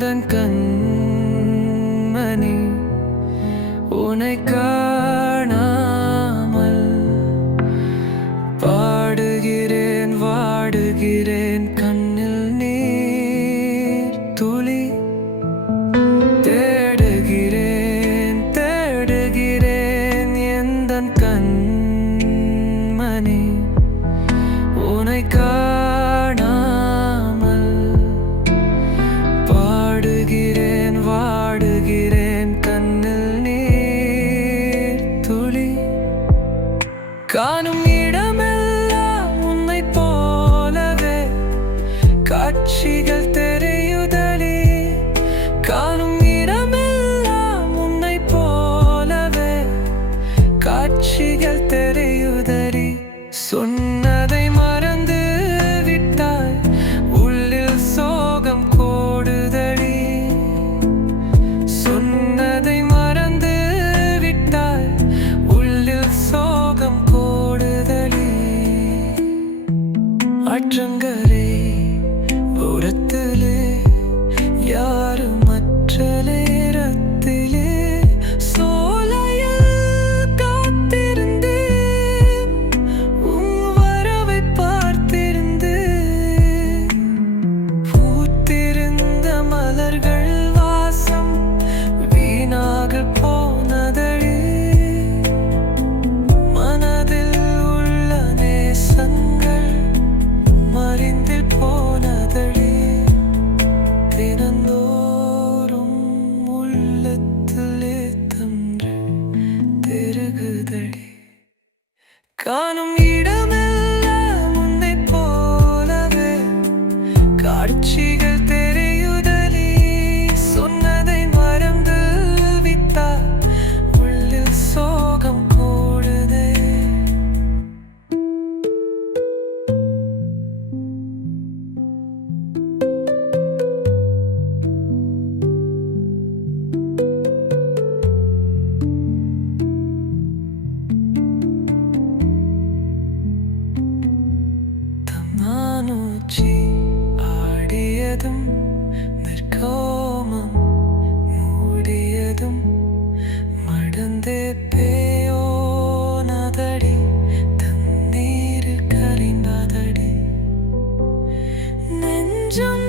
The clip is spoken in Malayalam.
dan kan இடமெல்லாம் உன்னை போலவே காட்சிகள் jungle. പക്ഷി ആടിയതും നിർക്കോമം മൂടിയതും മടന്തേ പേയോനതടി തന്നീര് കരിമ്പതടി നെഞ്ചും